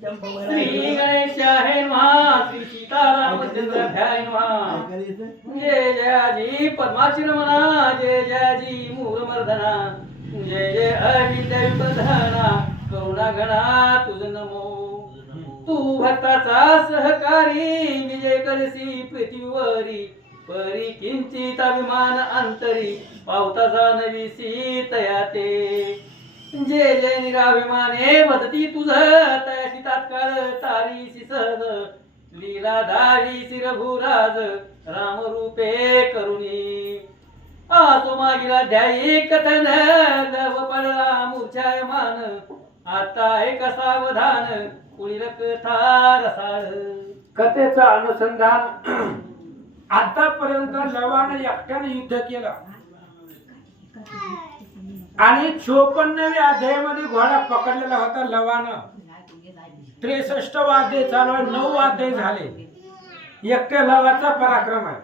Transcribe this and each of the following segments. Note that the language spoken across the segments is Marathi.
श्री गणेशाय नमः श्री सीतारामचंद्राभ्याय नमः जय जयाजी पद्माक्षी रमणा जय जयाजी मूलमर्दना जय जय अविद्या विप्रधाना करुणा गणा तुझ नमो तू भक्ताचा सहकारी विजय करसी पृथ्वीवरी परी किंचित अभिमान अंतरी पावता जानवी सीतया ते जय जय निराभिमाने वदती तुझ तयाशी तात्काळ तारीसी सहज लीला धारी रघुराज राम रूपे करुणी आसो मागिला ध्यायी कथन लव पडला मूर्छायमान आता एक सावधान कुळील कथा रसाळ कथेचं अनुसंधान आतापर्यंत लवाने एकट्याने युद्ध केलं आणि 54व्या अध्यायामध्ये घोडा पकडलेला होता लवानं 63 वाद्य चालू आहे 9 वाद्य झाले एकट्या लवाचा पराक्रम आहे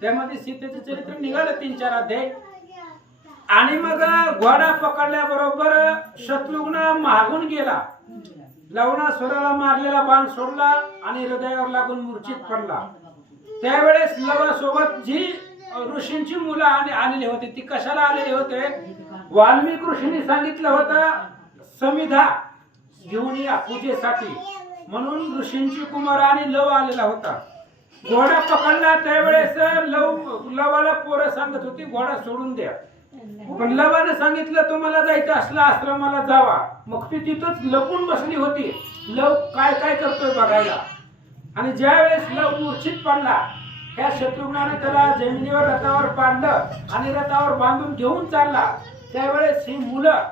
त्यामध्ये सीतेचे चरित्र निघालं 3-4 अध्याय आणि मग घोडा पकडल्याबरोबर शत्रुघ्न मागून गेला लवणासुराला मारलेला बाण सोडला आणि हृदयावर लागून मूर्छित पडला त्यावेळेस लवासोबत जी ऋषींची मुलं आलेली होती ती कशाला आलेली होते वाल्मिक ऋषींनी सांगितलं होतं समिधा घेऊन या पूजेसाठी म्हणून ऋषींची कुमार आणि लव आलेला होता घोडा पकडला त्यावेळेस लवाला पोरं सांगत होती घोडा सोडून द्या पण लवाने सांगितलं तुम्हाला जायचं असलं आश्रमाला जावा मग ती तिथंच लपून बसली होती लव काय काय करतोय बघायला आणि ज्या वेळेस लव मूर्छित पडला त्या शत्रुघ्नाने त्याला जमिनीवर रथावर पाडलं आणि रथावर बांधून घेऊन चालला त्यावेळेस ही मुलं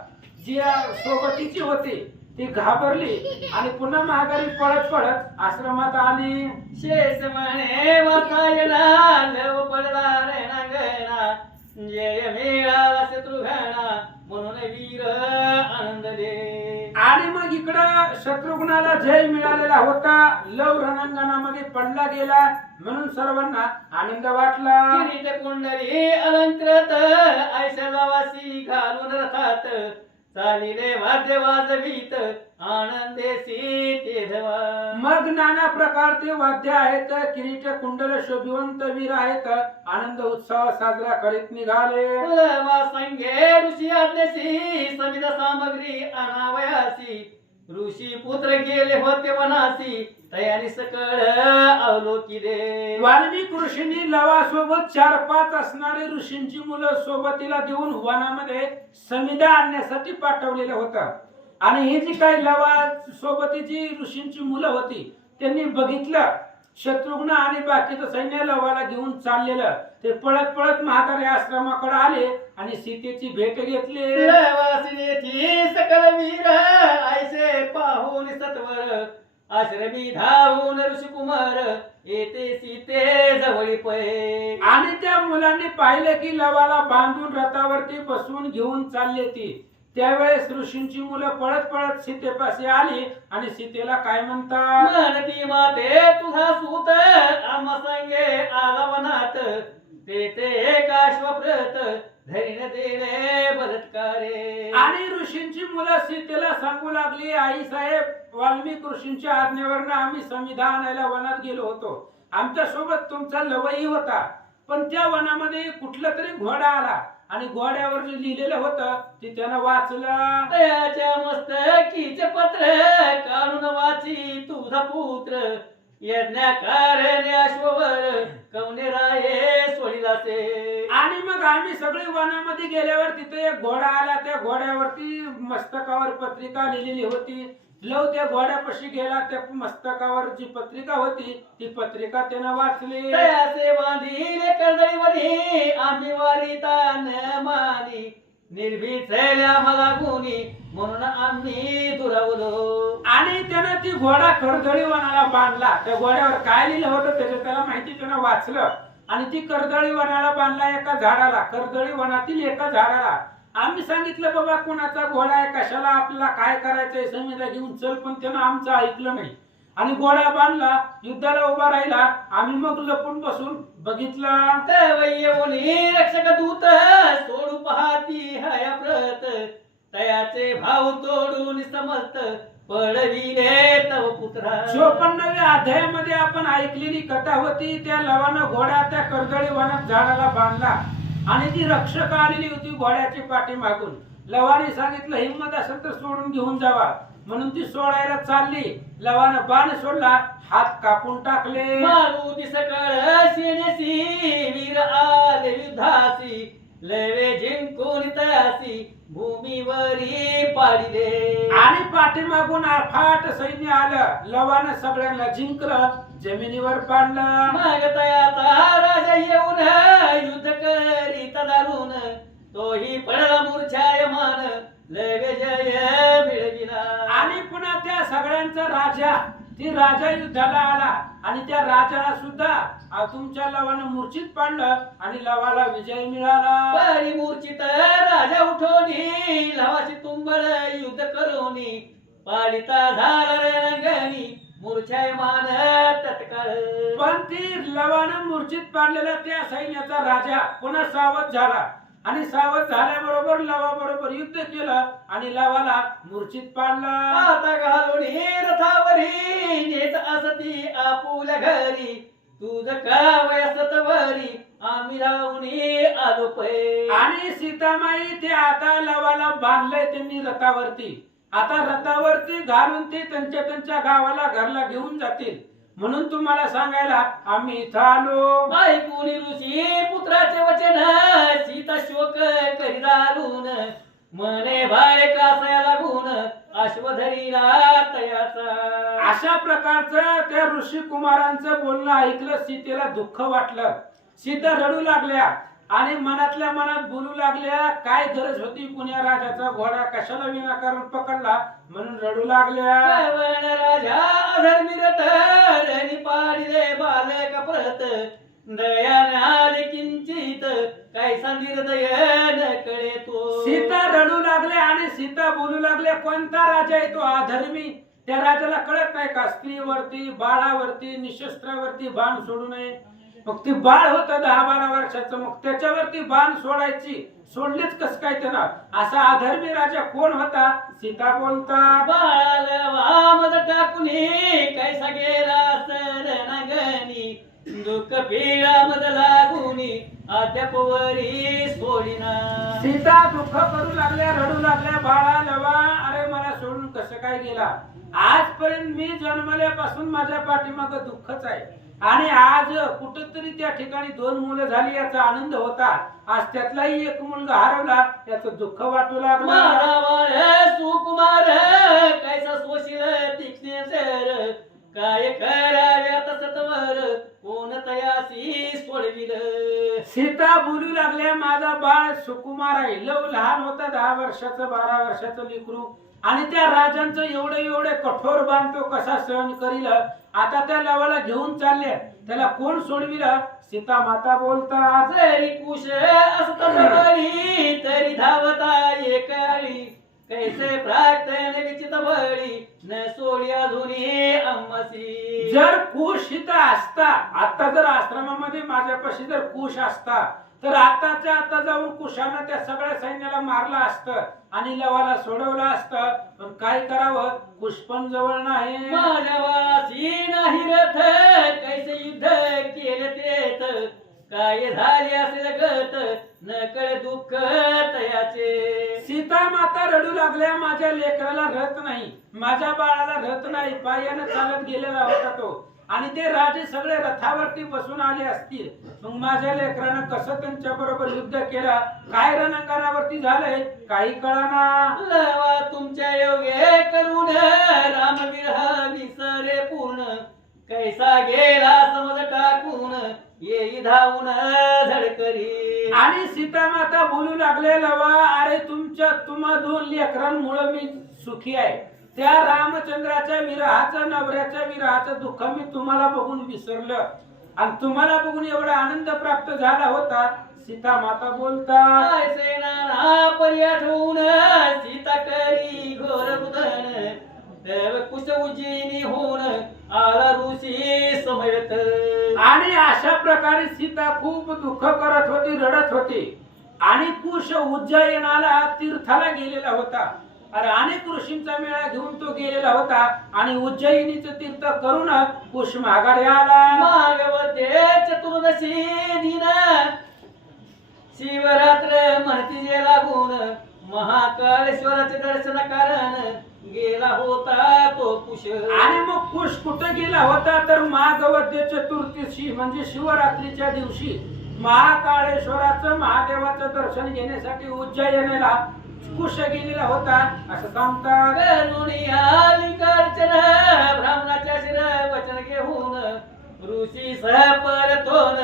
जी सोबतीची होती ती घाबरली आणि पुन्हा महागारी पळत पळत आश्रमात आली शेष म्हणे वासायला लव पडला रेणांगणा जय मिळाला शत्रुघ्ना म्हणून वीर आनंदले आणि मग इकडं शत्रुघ्नाला जय मिळालेला होता लव रणांगणामध्ये पडला गेला म्हणून सर्वांना आनंद वाटला किरीट कुंडली अलंकृत ऐशाला वासी घालून रथात चालिले वाद्य वाजवीत आनंदे सीतेधवा मग नाना प्रकारचे वाद्य आहेत किरीट कुंडल शोभिवंत वीर आहेत आनंद उत्सव साजरा करीत निघाले संगे ऋषी आज्ञेसी समित सामग्री अनावयासी ऋषी पुत्र गेले होते वनासी तयारी सकळ अवलोकिले वाल्मिक ऋषींनी लवासोबत 4-5 असणारे ऋषींची मुलं सोबतीला देऊन वनामध्ये समिधा आणण्यासाठी पाठवलेलं होतं आणि ही जी काही लवा सोबतीची ऋषींची मुलं होती त्यांनी बघितलं शत्रुघ्न आणि बाकीचं सैन्य लवाला घेऊन चाललेलं ते पळत पळत म्हातारे आश्रमाकडे आले आणि सीतेची भेट घेतली सकल वीर ऐसे पाहून सत्वर आश्रमी धावून ऋषिकुमार येते सीते जवळी पै आणि त्या मुलांनी पाहिले की लवाला बांधून रथावरती बसवून घेऊन चालले ती त्यावेळेस ऋषींची मुलं पळत पळत सीतेपाशी आली आणि सीतेला काय म्हणतात म्हणती माते तुझा सूत आम्हा संगे आला वनात ते एक अश्वप्रत धैर्य देणे बलात्कारे आणि ऋषींची मुलं सीतेला सांगू लागली आई साहेब वाल्मिक ऋषींच्या आज्ञेवरनं आम्ही समिधा आणायला वनात गेलो होतो आमच्या सोबत तुमचा लवई होता पण त्या वनामध्ये कुठला तरी घोडा आला आणि घोड्यावर जे लिहिलेलं होतं ते त्यानं वाचलं तयाच्या मस्तकीचे पत्र काढून वाची तुझा पुत्र यज्ञाकार्याने अश्ववर कवने राये सोडिलासे आणि मग आम्ही सगळे वनामध्ये गेल्यावर तिथे एक घोडा आला त्या घोड्यावरती मस्तकावर पत्रिका लिहिलेली होती लव त्या घोड्यापाशी गेला त्या मस्तकावर जी पत्रिका होती ती पत्रिका त्यानं वाचली तयासे बांधिले कर्दळीवरी आम्ही वारिता न मानी निर्भीड आम्हाला गुणी म्हणून आम्ही दुरावलो आणि त्यानं ती घोडा कर्दळी वनाला बांधला त्या घोड्यावर काय लिहिलं होतं त्याचं त्याला माहिती त्यानं वाचलं आणि ती कर्दळी वनाला बांधला एका झाडाला कर्दळी वनातील एका झाडाला आम्ही सांगितलं बाबा कोणाचा घोडा आहे कशाला आपल्याला काय करायचंय समिधा घेऊन चल पण त्यानं आमचं ऐकलं नाही आणि घोडा बांधला युद्धाला उभा राहिला आम्ही मग लपून बसून बघितलं रक्षक दूत सोडू पाहती हया प्रत तयाचे भाव तोडून समजत पडविले तव पुत्रा 54व्या अध्यायामध्ये आपण ऐकलेली कथा होती. त्या लवानं घोडा त्या कर्दळी वनात झाडाला बांधला आणि ती रक्षक आलेली होती घोड्याची पाठी मागून. लवाने सांगितलं हिम्मत असेल तर सोडून घेऊन जावा म्हणून ती सोडायला चालली. लवानं बाण सोडला, हात कापून टाकले. मारुती सकळ सेनेसी वीर आले युद्धासी लवे जिंकून तयासी भूमीवरी पाडिले. आणि पाठीमागून अफाट सैन्य आलं. लवानं सगळ्यांना जिंकलं, जमिनीवर पाडलं. मग तयाचा राजा येऊन युद्ध करीत दारुण तोही पडला मूर्छायमान लवे जय मिळविला. आणि पुन्हा त्या सगळ्यांचा राजा राजा युद्धाला आला आणि त्या राजाला सुद्धा तुमच्या लवानं मूर्छित पाडलं आणि लवाला विजय मिळाला. परी मूर्छित राजा उठोनी लवाशी तुंबळ युद्ध करोनी पाडिता झाला रंगणी मूर्छायमान तत्काळ. पण ती लवानं मूर्छित पाडलेला त्या सैन्याचा राजा पुन्हा सावध झाला आणि सावध झाल्याबरोबर लवा बरोबर युद्ध केलं आणि लवाला मूर्छित पाडलं. आता घालून रथावरी नेत असती आपुल्या घरी तुझ का वयसत वरी आम्ही राहून आलो पै. आणि सीतामाई ते आता लवाला बांधलंय त्यांनी रथावरती. आता रथावरती घालून ते त्यांच्या गावाला घरला घेऊन जातील म्हणून तुम्हाला सांगायला आम्ही इथं आलो. ऐकून ऋषी पुत्राचे वचन सीता शोक करी दारुण मने भाळे कासाया लागून अश्वधरीला तयाचा. अशा प्रकारचं त्या ऋषी कुमारांचं बोलणं ऐकलं. सीतेला दुःख वाटलं. सीता रडू लागल्या आणि मनातल्या मनात बोलू लागल्या काय गरज होती पुण्या राजाचा घोडा कशाला विनाकारण पकडला म्हणून रडू लागल्या. रावण राजा अधर्मी रथ पाडिले बालक प्रत दयाने आले किंचित कैसा निर्दय न कळे तो. सीता रडू लागले आणि सीता बोलू लागले कोणता राजा आहे तो अधर्मी. त्या राजाला कळत नाही का स्त्रीवरती बाळावरती निशस्त्रावरती बाण सोडू नये. मग ती बाळ होत 10-12 वर्षाचं मग त्याच्यावरती बाण सोडायची सोडलीच कस काय त्याला. असा अधर्मी राजा कोण होता. सीता बोलता बाळाला वामद टाकुनी कैसा गेला शरणगणी दुःख पीडा मद लागुनी अद्याप वरी सोडिना. सीता दुःख करू लागल्या रडू लागल्या बाळा लवा अरे मला सोडून कसं काय गेला. आजपर्यंत मी जन्मल्यापासून माझ्या पाठीमाग दुःखच आहे आणि आज कुठेतरी त्या ठिकाणी 2 मुलं झाली याचा आनंद होता. आज त्यातलाही एक मुलगा हरवला याचं दुःख वाटू लागलं. सुकुमार कैसा सोशील तीक्ष्ण सर काय कराव्या तसतवर कोण तयासी सोडविल. सीता बोलू लागल्या माझा बाळ सुकुमार आहे. लव लहान होता 10 वर्षाचं 12 वर्षाचं लेकरू आणि त्या राजांचं एवढे कठोर बाण तो कसा सहन करील. आता त्या लवाला घेऊन चालले त्याला कोण सोडविल. सीता माता बोलतात जरी कुश असता बळी तरी धावता एकाळी कैसे प्रार्थन विचित बळी न सोडी अजूनी अम्मसी. जर कुश इथं असता आता जर आश्रमामध्ये माझ्यापाशी जर कुश असता तर आताच्या आता जाऊन कुशानं त्या सगळ्या सैन्याला मारलं असतं आणि लवाला सोडवलं असतं. पण काय करावं कुश पण जवळ नाही. माझ्या बाळाशी नाही रथ कैसे युद्ध केले तेत काय झाले असेल गत न कळे दुःख तयाचे. सीता माता रडू लागल्या माझ्या लेकराला रथ नाही माझ्या बाळाला रथ नाही. पायानं चालत गेलेला होता तो आणि ते राजे सगळे रथावरती बसून आले असतील मग माझ्या लेकरानं कसं त्यांच्या बरोबर युद्ध केलं काय रणांगणावरती झालंय काही कळना. लवा तुमच्या योगे करून राम विरह विसरे पूर्ण कैसा गेला समज टाकून येई धावून झडकरी. आणि सीता माता बोलू लागले लवा अरे तुम्हा 2 लेकरांमुळे मी सुखी आहे. त्या रामचंद्राच्या विरहाचं नवऱ्याच्या विरहाचं दुःख मी तुम्हाला बघून विसरलं आणि तुम्हाला बघून एवढा आनंद प्राप्त झाला होता. सीता माता बोलतात सेना पर्याठवून सीता करी घोर रुदन देव कुश उज्जैनी होऊन आला ऋषी समवेत. आणि अशा प्रकारे सीता खूप दुःख करत होती रडत होती आणि कुश उज्जैनाला तीर्थाला गेलेला होता अरे अनेक ऋषींचा मेळा घेऊन तो गेलेला होता आणि उज्जयिनीचं तीर्थ करून कुश माघारी आला. मागवते चतुर्दशी दिन शिवरात्र म्हणती जे लागून महाकाळेश्वराचे दर्शन कारण गेला होता तो कुश. आणि मग कुश कुठं गेला होता तर माघवद्य चतुर्थीशी म्हणजे शिवरात्रीच्या दिवशी महाकाळेश्वराचं महादेवाचं दर्शन घेण्यासाठी उज्जैनीला कुश गेलेला होता असं सांगतात. करुणी आलिकार्चन ब्राह्मणाच्या शिर वचन घेऊन ऋषी सह परतोन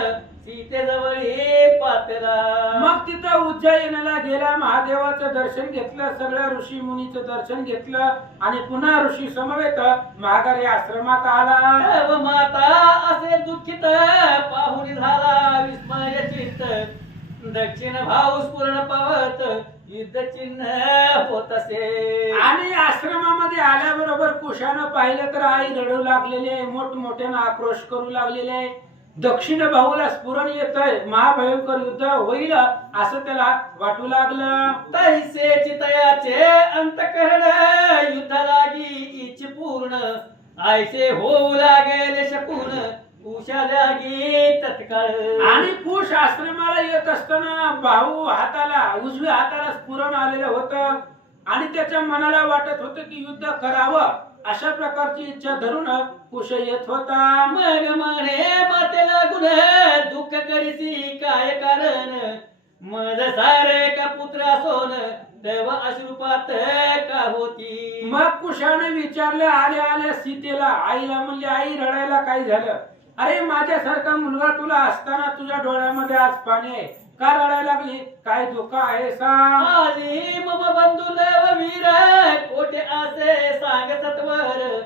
सीतेजवळी पातला. मग तिथं उज्जैनीला गेला, महादेवाचं दर्शन घेतलं, सगळ्या ऋषी मुनीचं दर्शन घेतलं आणि पुन्हा ऋषी समवेत माघारी आश्रमात आला. तव माता असे दुःखित पाहुणी झाला विस्मय चित्त दक्षिण भाऊ स्फुरण पावत युद्ध चिन्ह होत असे. आणि आश्रमामध्ये आल्याबरोबर कुशानं पाहिलं तर आई रडू लागलेले, मोठमोठ्यानं आक्रोश करू लागलेले. दक्षिण भाऊला स्फुरण येतंय, महाभयंकर युद्ध होईल असं त्याला वाटू लागलं. तैसे चितयाचे अंतकरण युद्ध लागी इच्छ पूर्ण आयसे होऊ लागेल शकून उषा लागी तत्काळ. आणि कुश आश्रमाला येत असताना भाऊ हाताला उजव्या हाताला स्फुरण आलेलं होतं आणि त्याच्या मनाला वाटत होतं की युद्ध करावं अशा प्रकारची इच्छा धरून कुश येत होता. मग म्हणे माते लागून दुःख करीसी काय कारण मज सारे का पुत्र सोन तेव्हा अश्रुपात का होती. मग कुशाने विचारलं आल्या आल्या सीतेला, आईला म्हणले आई रडायला काय झालं? अरे माझ्यासारखा मुलगा तुला असताना तुझ्या डोळ्यामध्ये आज पाणी आहे, का रडायला लागली? काय दुःख आहे सांग. आली मम बंधू लव वीर कोठे असे सांग सत्वर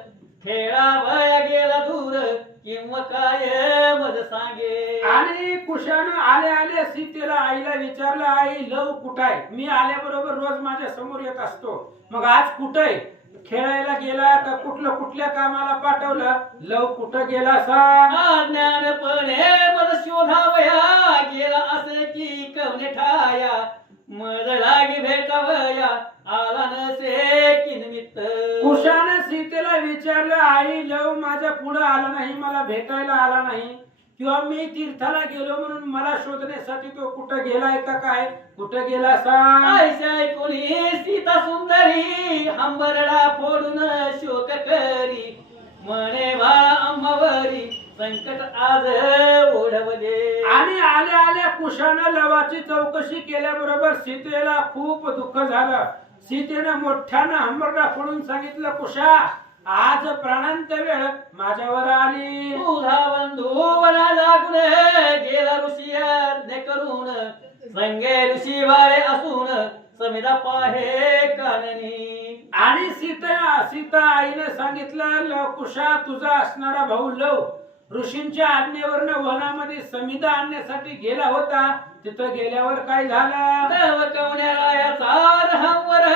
खेळा भया गेला दूर किंवा काय मज सांगे. आणि कुशानं आल्या आल्या सीतेला आईला विचारलं आई लव कुठं आहे? मी आल्याबरोबर रोज माझ्या समोर येत असतो, मग आज कुठं आहे? खेळायला गेला का कुठल्या कामाला पाठवलं? लव कुठं गेला सांग. अज्ञानपणे मज शोधावया गेला असे की कवने ठाया मज लागी भेटावया आला नसे की निमित्त. कुशाने सीतेला विचारलं आई लव माझ्या पुढे आला नाही, मला भेटायला आला नाही किंवा मी तीर्थाला गेलो म्हणून मला शोधण्यासाठी तो कुठं गेलाय का काय? कुठं गेला सांग. आयशा कोणी सीता सुंदरी हंबरडा फोडून शोक करी म्हणे बाळा अंबावरी संकट आज ओढवले. आणि आल्या आल्या कुशानं लवाची चौकशी केल्याबरोबर सीतेला खूप दुःख झालं. सीतेनं मोठ्यानं हंबरडा फोडून सांगितलं कुशा आज प्राणांत वेळ माझ्यावर आली. तुझा बंधू वना लागून गेला ऋषी यज्ञ करून संगे ऋषी वाळे असून समिधा पाहे काननी. आणि सीता आईने सांगितलं कुशा तुझा असणारा भाऊ लव ऋषींच्या आज्ञेवरनं वनामध्ये समिधा आणण्यासाठी गेला होता. तिथं गेल्यावर काय झालं? तव कवण्या रायाचा रहावर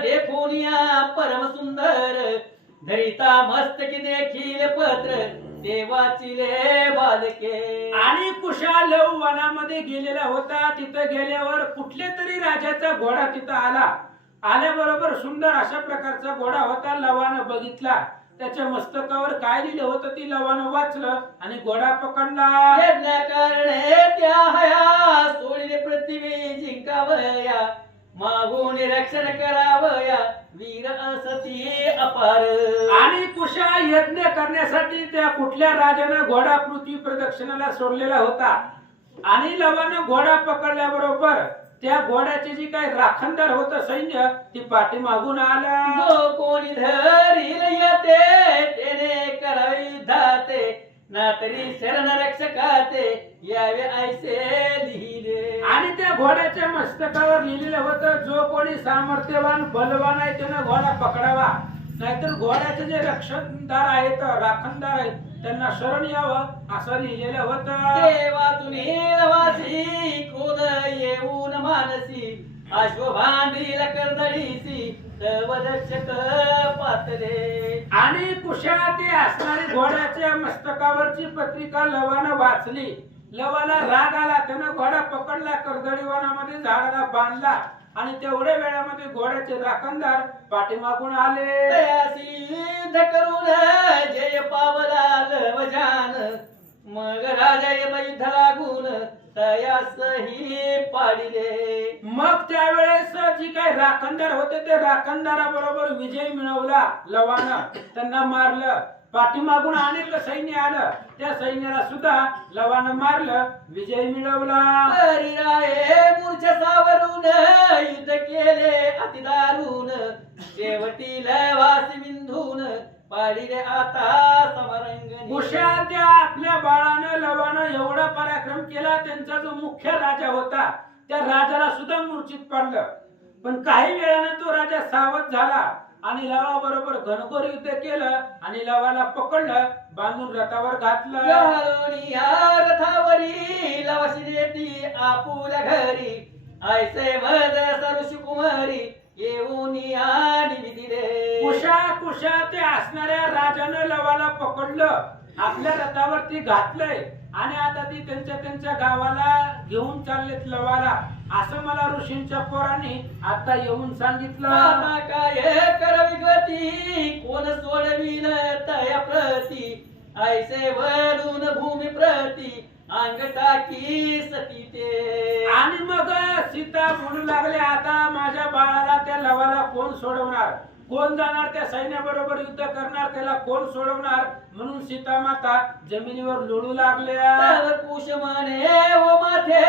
देखोनिया परम सुंदर धरिता मस्तकी देखील पत्र देवाची ले बालके. आणि कुशा लव वनामध्ये गेलेला होता. तिथं गेल्यावर कुठल्या तरी राजाचा घोडा तिथं आला. आल्याबरोबर सुंदर अशा प्रकारचा घोडा होता. लवानं बघितला, त्याच्या मस्तकावर काय लिहिलं होतं ती लवानं वाचलं आणि घोडा पकडला. यज्ञ करणे त्या हया सोडले पृथ्वी जिंकावया मागून रक्षण करावया वीर असती अपार. आणि कुशा यज्ञ करण्यासाठी त्या कुठल्या राजानं घोडा पृथ्वी प्रदक्षिणाला सोडलेला होता आणि लवानं घोडा पकडल्याबरोबर त्या घोड्याचे जी काही राखणदार होतं सैन्य ती पाठीमागून आलं. जो कोणी धरील येते तेने करावे युद्धाते ना तरी शरण रक्षकाते यावे ऐसे लिहिले. आणि त्या घोड्याच्या मस्तकावर लिहिलेलं होतं जो कोणी सामर्थ्यवान बलवान आहे त्यानं घोडा पकडावा, नाहीतर घोड्याचे जे रक्षणदार आहेत राखणदार आहेत त्यांना शरण यावं असं लिहिलेलं होतं. देवा तुम्ही लवासी क्रोध येऊन मानसी अश्वभांडील कर्दळीसी तव रक्षक पातले. आणि कुशा ते असणारी घोड्याच्या मस्तकावरची पत्रिका लवानं वाचली. लवाला राग आला, त्यानं घोडा पकडला, कर्दळी वनामध्ये झाडाला बांधला आणि तेवढ्या वेळामध्ये घोड्याचे राखणदार पाठीमागून आले. तयासी युद्ध करून जय पावला लवजान मग राजा युद्ध लागून तयासही पाडिले. मग त्यावेळेस जी काही राखणदार होते ते राखणदाराबरोबर विजय मिळवला लवानं. त्यांना मारलं. पाठीमागून अनेक सैन्य आलं. त्या सैन्याला सुद्धा लवानं मारलं. विजय मिळवला. हरिराये मूर्छा सावरून युद्ध केले अतिदारून शेवटी लवासी बिंधून पाडिले आता समरंगणी. उषा त्या आपल्या बाळानं लवानं एवढा पराक्रम केला. त्यांचा जो मुख्य राजा होता त्या राजाला सुद्धा मूर्छित पाडलं. पण काही वेळानं तो राजा सावध झाला आणि लवा बरोबर घनघोर युद्ध केलं आणि लवाला पकडलं, बांधून रथावर घातलं. घालून या रथावरी लवाशी देती आपुल्या घरी ऐसे मज सरुषी कुमारी येऊन आणि दिले. कुशा ते असणाऱ्या राजानं लवाला पकडलं, आपल्या रथावरती घातलंय आणि आता ती त्यांच्या गावाला घेऊन चाललेत लवाला, असं मला ऋषींच्या पोरांनी आता येऊन सांगितलं. आता काय करवी गती कोण सोडविल तया प्रती ऐसे वरून भूमी प्रती अंग टाकी सती ते. आणि मग सीता म्हणू लागले, आता माझ्या बाळाला त्या लवाला कोण सोडवणार, कोण जाणार त्या सैन्याबरोबर युद्ध करणार, त्याला कोण सोडवणार. म्हणून सीता माता जमिनीवर लोळू लागल्या. तव कुश म्हणे ओ माथे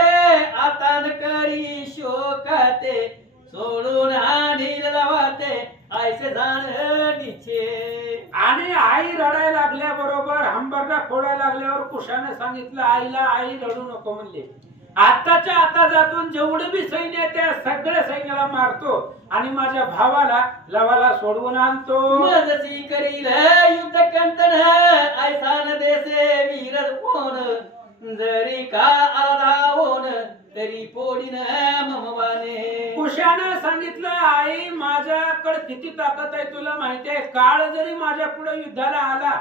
आता न करी शोकाते सोडून आणि लवाते ऐसे जाण निचे. आणि आई रडायला लागल्या बरोबर हंबरला फोडायला लागल्यावर कुशाने सांगितलं आईला, आई रडू नको म्हणले. आताच्या आता जातून जेवढे बी सैन्य आहे त्या सगळ्या सैन्याला मारतो आणि माझ्या भावाला लवाला सोडवून आणतो. मजसी करील युद्ध कंटन ऐसान देसे वीर कोण जरी का आला होन तरी पोडीन ममवाने. कुशानं सांगितलं आई माझ्याकडे किती ताकद आहे तुला माहिती आहे. काळ जरी माझ्या पुढे युद्धाला आला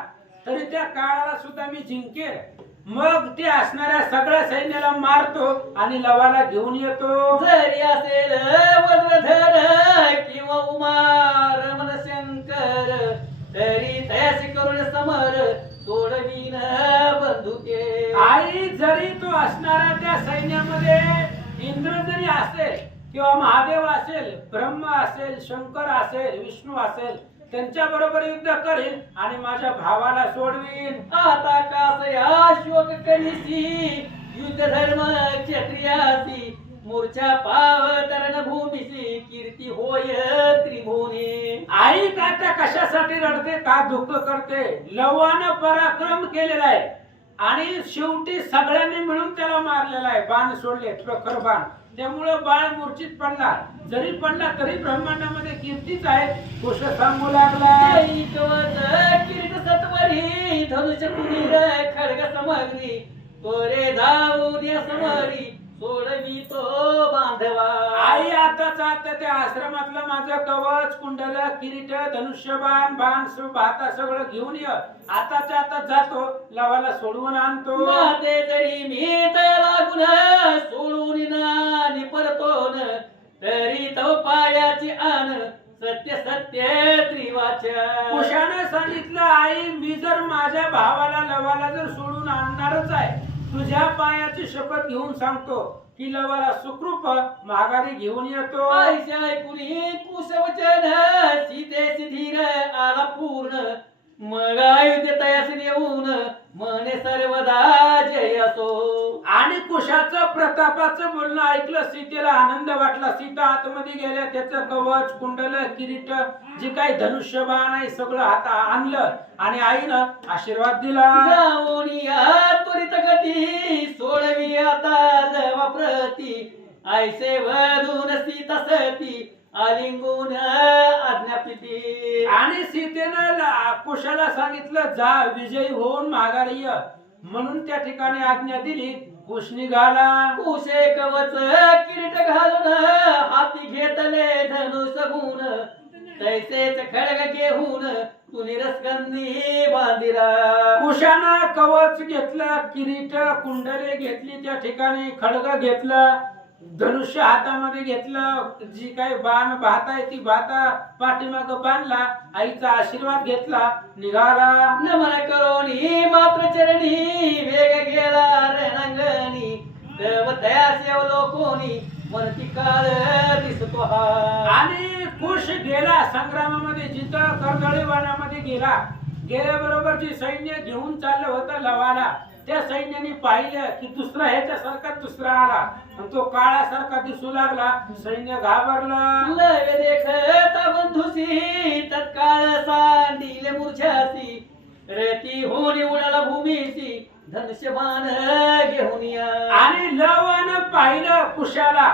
तरी त्या काळाला सुद्धा मी जिंकेल. मग ते असणाऱ्या सगळ्या सैन्याला मारतो आणि लवाला घेऊन येतो. जरी असेल वज्रधर किंवा उमा रमण शंकर तरी तयासी करून समर सोडवीन बंधुके. आई जरी तो असणाऱ्या त्या सैन्यामध्ये इंद्र जरी असेल किंवा महादेव असेल, ब्रह्मा असेल, शंकर असेल, विष्णू असेल, त्यांच्या बरोबर युद्ध करेल आणि माझ्या भावाला सोडवीन. आता कासया शोक कनिसी युद्ध धर्म क्षत्रियासी मूर्छा पावतरण भूमीसी कीर्ती होय त्रिभुवनी. आई का त्या कशासाठी रडते, का दुःख करते. लवानं पराक्रम केलेला आहे आणि शेवटी सगळ्यांनी मिळून त्याला मारलेला आहे. बाण सोडले, प्रखर बाण. त्यामुळे बाळ मूर्छित पडला. जरी पडला तरी ब्रह्मांडामध्ये कीर्तीच आहे. कुश सांगू लागला किरीट सत्वरी धनुष्य कुटीर खड्ग समग्री तोरे जाऊन या समरी सोडवी तो बांधवा. आई आताच आता त्या आश्रमातलं माझं कवच, कुंडल, किरीट, धनुष्यबाण, बाण, भाता सगळं घेऊन ये. आताच्या आता जातो, लवाला सोडवून आणतो. माते जरी मी तया लागून सोडून ना परतोन तरी तो पायाची आण सत्य सत्य त्रिवाच्या. कुशाने सांगितलं आई मी जर माझ्या भावाला लवाला जर सोडून आणणारच आहे, तुझ्या पायाची शपथ घेऊन सांगतो की लवाला सुखरूप माघारी घेऊन येतो. ऐसे ऐकून कुशवचन सीतेसी धीर आला पूर्ण मग अयोध्ये तयासी येऊन मने सर्वदा जय असो. आणि कुशाचं प्रतापाचं बोलणं ऐकलं. सीतेला आनंद वाटला. सीता आतमध्ये गेल्या, त्याचं कवच, कुंडल, किरीट, जे काही धनुष्यबाण आहे सगळं हाता आणलं आणि आईनं आशीर्वाद दिला. जाऊन या त्वरित गती सोडवी आता लवा प्रती ऐसे वधून सीता सती आलिंगून आज्ञापिती. आणि सीतेनं कुशाला सांगितलं जा विजयी होऊन माघारी ये. म्हणून त्या ठिकाणी आज्ञा दिली. कुश निघाला. कुशे कवच किरीट घालून हाती घेतले धनुष गुण तैसेच खडग घेऊन तुनी रसगंधी बांधिला. कुशानं कवच घेतलं, किरीट, कुंडले घेतली, त्या ठिकाणी खडग घेतलं धनुष्य हातामध्ये घेतलं, जी काही बाण भात आहे ती भाता पाठीमाग बांधला, आईचा आशीर्वाद घेतला, निघाला. नमन करोनी मात्र चरणी वेग गेला रणांगणी देव तयासी अवलोकोनी मनती काळ दिसतो हा. आणि कुश गेला संग्रामामध्ये, जिथं कर्दळी वनामध्ये गेला. गेल्याबरोबर जी सैन्य घेऊन चाललं होतं लवाला, त्या सैन्याने पाहिलं की दुसरा ह्याच्यासारखा दुसरा आला आणि तो काळासारखा दिसू लागला. सैन्य घाबरलं. लय देखता बंधुसी तत्काळ सांडिले मूर्छासी रेती होणी उडाला भूमीसी धनुष्य बाण घेऊन या. आणि लवानं पाहिलं कुशाला,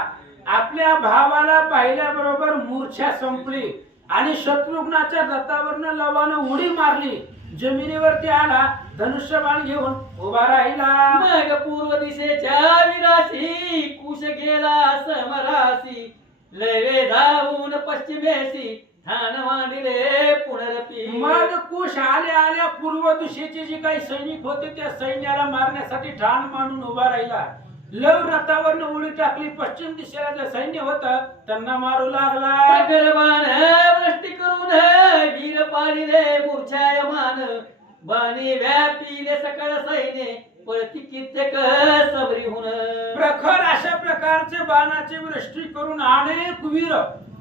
आपल्या भावाला पाहिल्याबरोबर मूर्छा संपली आणि शत्रुघ्नाच्या रथावरनं लवानं उडी मारली. जमिनीवरती आला, धनुष्यबाण घेऊन उभा राहिला. मग पूर्व दिशेच्या विरासी कुश गेला समरासी लयवे जाऊन पश्चिमेसी ठाण मांडिले पुनरपी. मग कुश आल्या आल्या पूर्व दिशेचे जे काही सैनिक होते त्या सैन्याला मारण्यासाठी ठाण मांडून उभा राहिला. लव रथावरनं उडी टाकली. पश्चिम दिशेला जे सैन्य होतं त्यांना मारू लागला. प्रखर बाण वृष्टी करून वीर पाडिले मूर्छायमान बाणी व्यापिले सकळ सैन्य पळती कित्येक सबरी होऊन. प्रखर अशा प्रकारचे बाणाची वृष्टी करून अनेक वीर,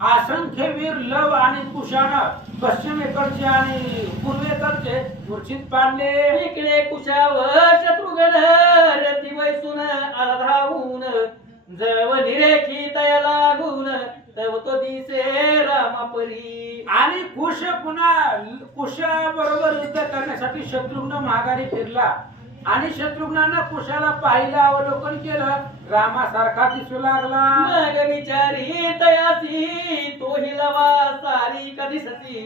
असंख्य वीर लव आणि कुशानं पश्चिमेकडचे आणि पूर्वेकडचे मूर्छित पाडले. इकडे कुशावर शत्रुघ्न रथी वैसून आला धावून जव निरेखी तया लागून तव तो दिसे रामापरी. आणि कुश पुन्हा कुशाबरोबर युद्ध करण्यासाठी शत्रुघ्न माघारी फिरला आणि शत्रुघ्नानं कुशाला पाहिलं, अवलोकन केलं, रामासारखा दिसू लागला. मग विचारी तयासी तोही लवा सारी कधीसती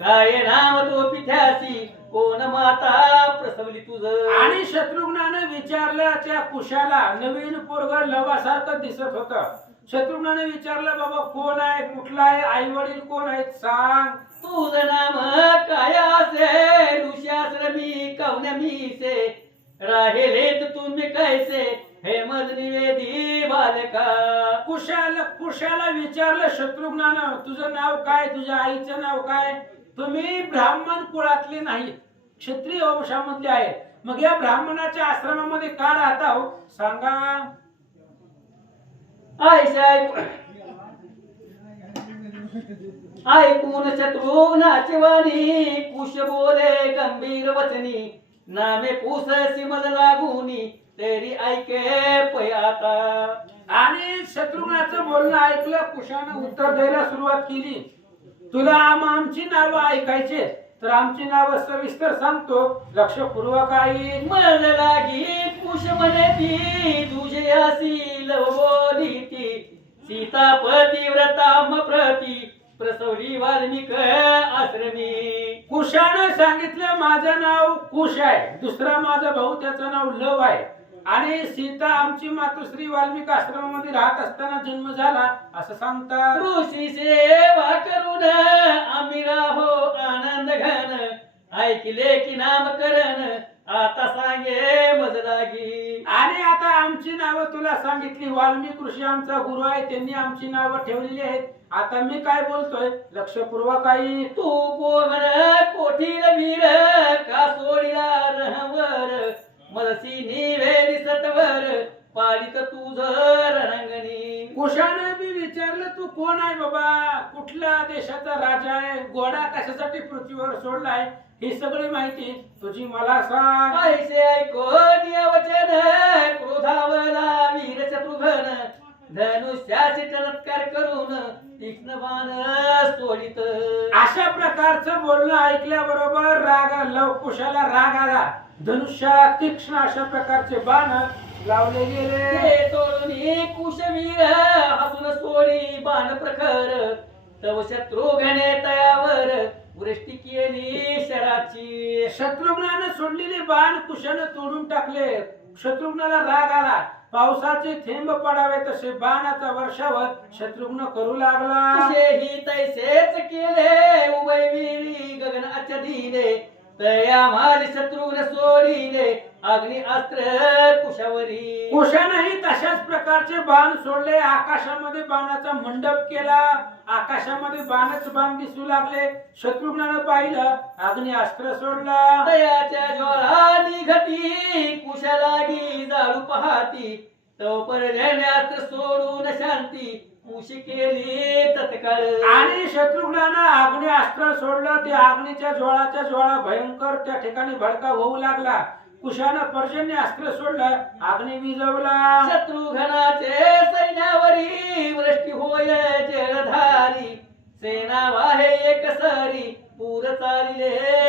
काय नाव तो पिथ्यासी कोण माता प्रसवली तुझ. आणि शत्रुघ्नानं विचारलं त्या कुशाला, नवीन पोरग लवासारखं दिसत होतं. शत्रुघ्नाने विचारलं, बाबा कोण आहे, कुठला आहे, आई वडील कोण आहेत, सांग. तुझं नाम काय असे ऋष्याश्रमी कौन मीसे राहिलेत तुम्ही कैसे हे मज निवेदी बालका. कुशाला विचारलं शत्रुघ्नानं, तुझं नाव काय, तुझ्या आईचं नाव काय. तुम्ही ब्राह्मण कुळातले नाहीत, क्षत्रिय वंशामधले आहेत. मग या ब्राह्मणाच्या आश्रमामध्ये का राहता हो, सांगा. ऐकून शत्रुघ्नाची वाणी कुश बोले गंभीर वचनी नामे पुससी मज लागूनी तेरी ऐके पै आता. आणि शत्रुघ्नाचं बोलणं ऐकलं. कुशानं उत्तर द्यायला सुरुवात केली. तुला आमची नावं ऐकायचे तर आमची नावं सविस्तर सांगतो, लक्षपूर्वक ऐक. मज लागी कुश म्हणे ती तुझे असी लव बोली ती सीता पतिव्रताम प्रती प्रसवली वाल्मिक आश्रमी. कुशानं सांगितलं, माझं नाव कुश आहे, दुसरा माझा भाऊ त्याचं नाव लव आहे आणि सीता आमची मातोश्री वाल्मिक आश्रमामध्ये राहत असताना जन्म झाला असं सांगतात. ऋषी सेवा करून आम्ही राहो आनंद घन ऐकले की नामकरण आता सांगे मज लागी. आणि आता आमची नावं तुला सांगितली. वाल्मिक ऋषी आमचा गुरु आहे, त्यांनी आमची नावं ठेवलेली आहेत. आता मी काय बोलतोय लक्षपूर्वक ऐक. तू कोण कोठील वीर का सोडिला रहवर मदसी निवेदी सतवर पाडित तुझ रणंगणी. कुशाने बी विचारलं, तू कोण आहे बाबा, कुठल्या देशाचा राजा आहे, घोडा कशासाठी पृथ्वीवर सोडलाय, ही सगळी माहिती तुझी मला सांग. ऐसे ऐकून या वचन क्रोधावला वीर शत्रुघ्न धनुष्याचे चमत्कार करून तीक्ष्ण बाण सोडित. अशा प्रकारचं बोलणं ऐकल्याबरोबर लव कुशाला राग आला. धनुष्याला तीक्ष्ण अशा प्रकारचे बाण लावले गेले. हे तोडून कुशवीर हसून सोडी बाण प्रखर तव शत्रुघ्ने तयावर वृष्टी केली शराची. शत्रुघ्नाने सोडलेले बाण कुशाने तोडून टाकले. शत्रुघ्नाला राग आला. पावसाचे थेंब पडावे तसे बाणाचा वर्षाव शत्रुघ्न करू लागला. ही तैसेच केले उभयवीरी गगन अचदिले तया माझे शत्रुघ्न सोडिले अग्नी अस्त्र कुशावरी. कुशानेही तशाच प्रकारचे बाण सोडले. आकाशामध्ये बाणाचा मंडप केला. आकाशामध्ये बाणच बाण दिसू लागले. शत्रुघ्नानं पाहिलं, अग्नी अस्त्र सोडला. दयाच्या ज्वाला निघती कुशा लागी जाळू पाहती. तो पर्जन्यास्त्र सोडून शांती कुशी केली तत्काळ. आणि शत्रुघ्नानं अग्नी अस्त्र सोडलं. ते अग्नीच्या ज्वाळाच्या ज्वाळा भयंकर त्या ठिकाणी भडका होऊ लागला. कुशानं पर्जन्य अस्त्र सोडलं. अग्नी विझवला. शत्रुघ्नाचे सैन्यावरी वृष्टी होय जलधारी. सेना वाहे एक सरी पूर चालले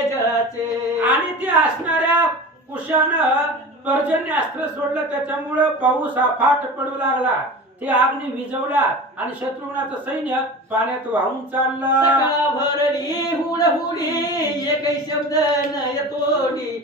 जळाचे. आणि ते असणाऱ्या कुशानं पर्जन्य अस्त्र सोडलं. त्याच्यामुळं पाऊस अफाट पडू लागला. ते अग्नी विझवला आणि शत्रुघ्नाचं सैन्य पाण्यात वाहून चाललं. सकाळ भरली हुडहुडी एकही शब्द नय तोडी.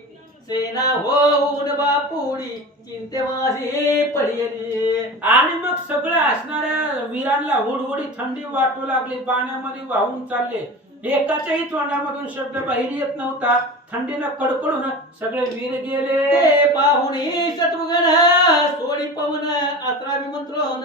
सेना होऊन बापुडी चिंते माझी पडली. आणि मग सगळ्या असणाऱ्या वीरांना हुडहुडी थंडी वाटू लागली. पाण्यामध्ये वाहून चालले. एकाच्याही तोंडामधून शब्द बाहेर येत नव्हता. थंडीनं कडकडून सगळे वीर गेले. ते पाहुणी शत्रुघ्न सोडी पवन अस्त्राभिमंत्रोन.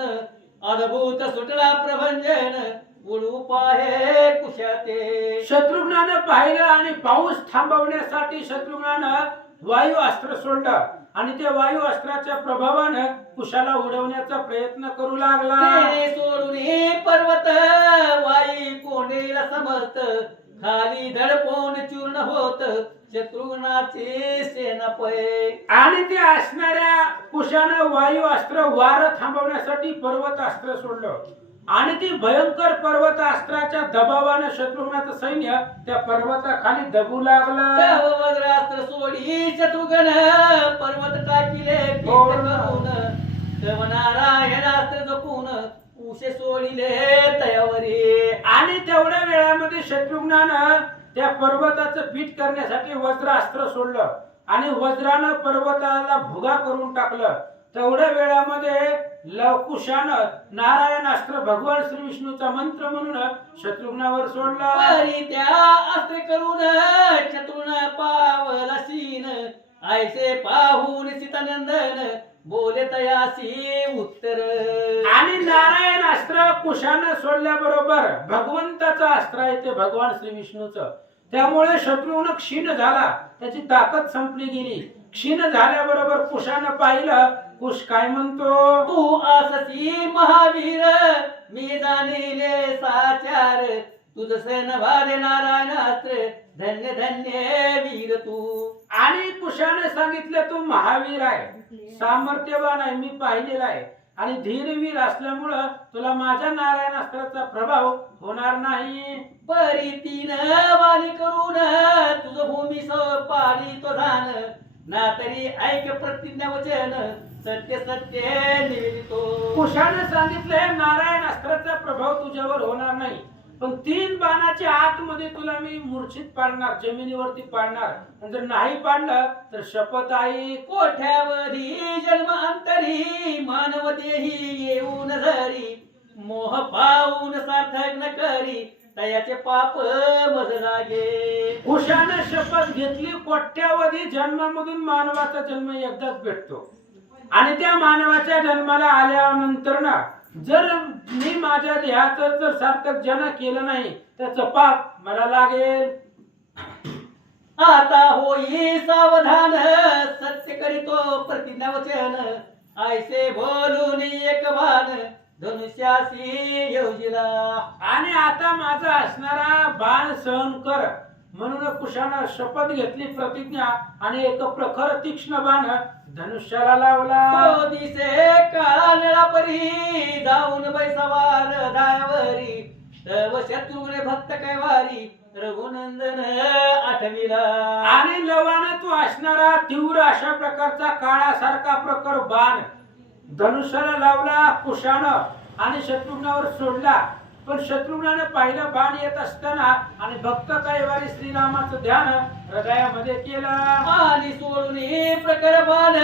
अद्भुत सुटला प्रभंजन उडू पाहे कुशाते. शत्रुघ्नानं पाहिलं आणि पाऊस थांबवण्यासाठी शत्रुघ्नानं वायू अस्त्र सोडलं. आणि त्या वायू अस्त्राच्या प्रभावानं कुशाला उडवण्याचा प्रयत्न करू लागला. तेने सोडून पर्वत वाई कोंडेला समस्त. खाली दडपून चूर्ण होत शत्रुघ्नाची सेना पै. आणि ते असणाऱ्या कुशानं वायू अस्त्र वारं थांबवण्यासाठी पर्वत अस्त्र सोडलं. आणि ती भयंकर पर्वत अस्त्राच्या दबावानं शत्रुघ्नाचं सैन्य त्या पर्वताखाली दबू लागलं. वज्रास्त्र सोडी शत्रुघ्न पर्वत टाकिले पीठ करून. तव नारायणास्त्र जपून उशे सोडिले तयावरी. आणि तेवढ्या वेळामध्ये शत्रुघ्नानं त्या पर्वताचं पीठ करण्यासाठी वज्रास्त्र सोडलं. आणि वज्रानं पर्वताला भुगा करून टाकलं. तेवढ्या वेळामध्ये लवकुशानं नारायणास्त्र भगवान श्री विष्णूचा मंत्र म्हणून शत्रुघ्नावर सोडला. परी त्या अस्त्र करून शत्रुघ्न पावला शीन. ऐसे पाहून सीतानंदन बोले तयासी उत्तर. आणि नारायणास्त्र कुशानं सोडल्याबरोबर भगवंताचं अस्त्र आहे ते भगवान श्री विष्णूचं. त्यामुळे शत्रुघ्न क्षीण झाला. त्याची ताकद संपली गेली. क्षीण झाल्याबरोबर कुशानं पाहिलं. कुश काय म्हणतो, तू अससी महावीर मी जाणिले साचार. तुझ सन भादे नारायणास्त्र धन्य धन्य वीर तू. आणि कुशाने सांगितलं तू महावीर आहे, सामर्थ्यवान आहे, मी पाहिलेला आहे. आणि धीरवीर असल्यामुळं तुला माझ्या नारायणास्त्राचा प्रभाव होणार नाही. परी तीन वाणी करून तुझ भूमी पाडी तो जाण. ना तरी ऐक प्रतिज्ञा वचन सत्य सत्य निवेदितो. कुशाने सांगितलंय नारायणास्त्राचा प्रभाव तुझ्यावर होणार नाही. पण 3 बाणाच्या आतमध्ये तुला मी मूर्छित पाडणार, जमिनीवरती पाडणार. आणि जर नाही पाडलं तर शपथ आहे. कोठ्यावधी जन्मांतरी मानव देही येऊन धरी. मोह पाहून सार्थक न करी तयाचे पाप मज लागे. कुशाने शपथ घेतली, कोट्यावधी जन्मामधून मानवाचा जन्म एकदाच भेटतो. आणि त्या मानवाच्या जन्माला आल्यानंतर ना जर मी माझ्या देहाचं जर सार्थक जन केलं नाही त्याचं पाप मला लागेल. आता होई सावधान सत्य करीतो प्रतिज्ञा वचन. ऐसे बोलून एक बाण धनुष्यासी योजिला. आणि आता माझा असणारा बाण सहन कर म्हणून कुशानं शपथ घेतली, प्रतिज्ञा. आणि एक प्रखर तीक्ष्ण बाण धनुष्याला लावला. तो दिसे काळा निळा परी जाऊन बैसवार धायावरी. तव शत्रुघ्न भक्त कैवारी रघुनंदन आठविला. आणि लवानं तू असणारा तीव्र अशा प्रकारचा काळासारखा प्रखर बाण धनुष्याला लावला कुशानं आणि शत्रुघ्नावर सोडला. पण शत्रुघ्नाने पाहिलं बाण येत असताना आणि भक्त कैवारी श्रीरामाचं ध्यान हृदयामध्ये केलं. आणि सोडून प्रकर बाण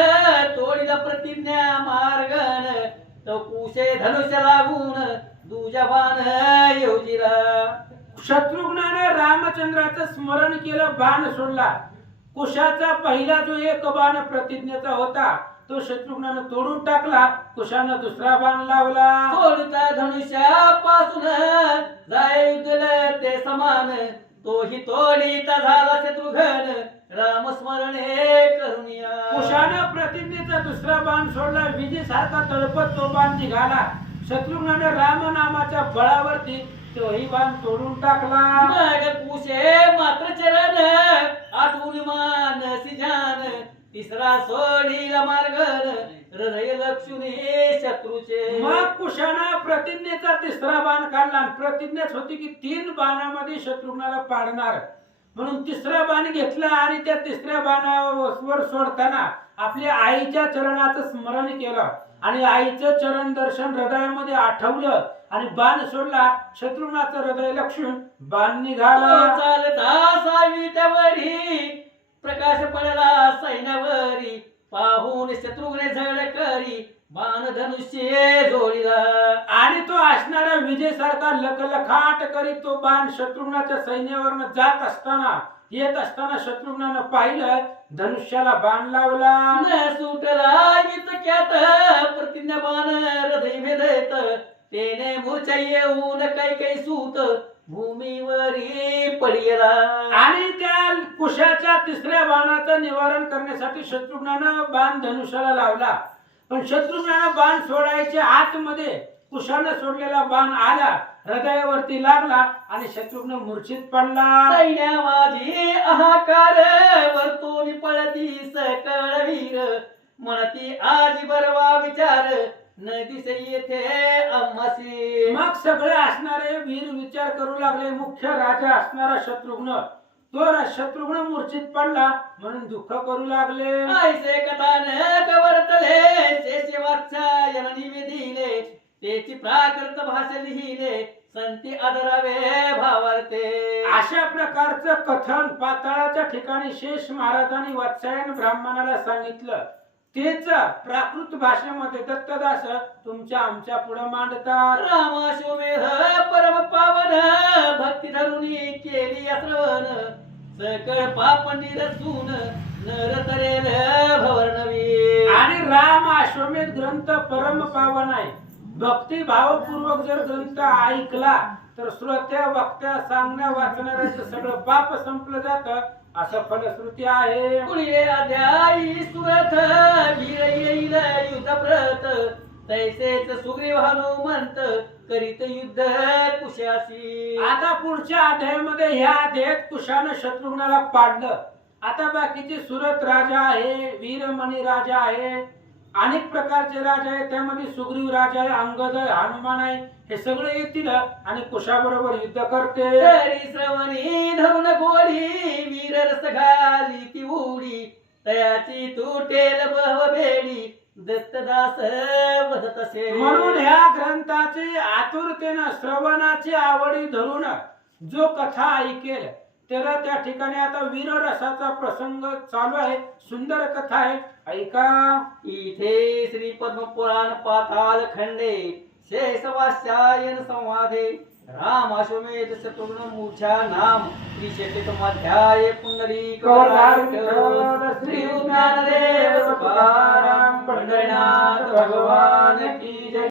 तोडीला प्रतिज्ञा मार्गन. तो कुशे धनुष्य लागून दुजा बाण योजिला. शत्रुघ्नाने रामचंद्राचं स्मरण केलं, बाण सोडला. कुशाचा पहिला जो एक बाण प्रतिज्ञेचा होता तो शत्रुघ्नानं तोडून टाकला. कुशानं दुसरा बाण लावला. सोडता धनुष्यापासून जाय युद्धले ते समान, तोही तोडीता झाला शत्रुघ्न रामस्मरणे करुनिया. कुशानं प्रतिज्ञेचा दुसरा बाण सोडला. विजेसारखा तळपत तो बाण निघाला. शत्रुघ्नानं राम नामाच्या बळावरती तोही बाण तोडून टाकला. मग कुशे मात्र चरण आठवून मानसी ध्यान, तिसरा सोडीला मार्गन हृदय लक्षुनी शत्रूचे. मग कुशानं प्रतिज्ञेचा तिसरा बाण काढला. आणि प्रतिज्ञाच होती की 3 बाणामध्ये शत्रुघ्नाला पाडणार, म्हणून तिसरा बाण घेतला. आणि त्या तिसऱ्या बाणावर सोडताना आपल्या आईच्या चरणाचं स्मरण केलं आणि आईचं चरण दर्शन हृदयामध्ये आठवलं आणि बाण सोडला. शत्रुघ्नाचं हृदय लक्षून बाण निघाला. चालता सावित्यावरी प्रकाश पडला सैन्यावरी, पाहून शत्रुघ्ने झड करी बाण धनुष्य जोडीला. आणि तो असणारा विजेसारखा लखलखाट करीत तो बाण शत्रुघ्नाच्या सैन्यावरनं जात असताना येत असताना शत्रुघ्नानं पाहिलं, धनुष्याला बाण लावला. न सुटला इतक्यात प्रतिज्ञा बाण हृदय भेदत, तेने मूर्छा येऊन काही सूत भूमीवरी पडला. आणि त्या कुशाच्या तिसऱ्या बाणाचं निवारण करण्यासाठी शत्रुघ्नानं बाण धनुष्याला लावला. पण शत्रुघ्नानं बाण सोडायच्या आतमध्ये कुशानं सोडलेला बाण आला, हृदयावरती लागला आणि शत्रुघ्न मूर्छित पडला. सैन्या माझी आहाकार वरतून पळती सकळ वीर, म्हणती आजी बरवा विचार न दिसे येथे आम्हासी. मग सगळे असणारे वीर विचार करू लागले. मुख्य राजा असणारा शत्रुघ्न, तो शत्रुघ्न मूर्छित पडला म्हणून दुःख करू लागले. ऐसे कथानक वर्तले शेषे वात्सायन निवेदिले, तेची प्राकृत भाषा लिहिले संती आदरावे भावार्थे. अशा प्रकारचं कथन पाताळाच्या ठिकाणी शेष महाराजांनी वात्सायन ब्राह्मणाला सांगितलं. तेच प्राकृत भाषेमध्ये दत्तदास तुमच्या आमच्या पुढे मांडतात. रामाश्वमेध परम पावन भक्ती धरुनी केली श्रवण, सकळ पाप निरसून नर तरेल भवर्णवी. आणि राम अश्वमेध ग्रंथ परम पावन आहे. भक्ती भावपूर्वक जर ग्रंथ ऐकला तर श्रोत्या वक्त्या सांगण्या वाचणाऱ्याचं सगळं पाप संपलं जातं असं फलश्रुती आहे. पुढे अध्यायी सुरथ वीर येईल युद्ध प्रत, तैसेच सुग्रीव हनुमंत करीत युद्ध कुशासी. आता पुढच्या अध्यायामध्ये ह्या अध्यायात कुशानं शत्रुघ्नाला पाडलं. आता बाकीचे सुरत राजा आहे, वीरमणी राजा आहे, अनेक प्रकारचे राजा आहे. त्यामध्ये सुग्रीव राजा आहे, अंगद आहे, हनुमान आहे. हे सगळे येतील आणि कुशाबरोबर युद्ध करते. तरी श्रवणी धरून गोडी वीर रस घाली ती उडी, तयाची तुटेल बहव बेडी दत्तदास वदत असे. म्हणून ह्या ग्रंथाची आतुरतेनं श्रवणाची आवडी धरून जो कथा ऐकेल त्याला त्या ठिकाणी आता वीररसाचा प्रसंग चालू आहे. सुंदर कथा आहे, ऐका. इथे श्री पद्म पुराण पाताल खंडे शेषवास्यायन संवादे रामाश्वमेध शत्रुघ्न मूर्छा नाम त्रिशतमध्याय पुंडरीक श्री ज्ञानदेव तुकाराम पंढरीनाथ भगवान की जय.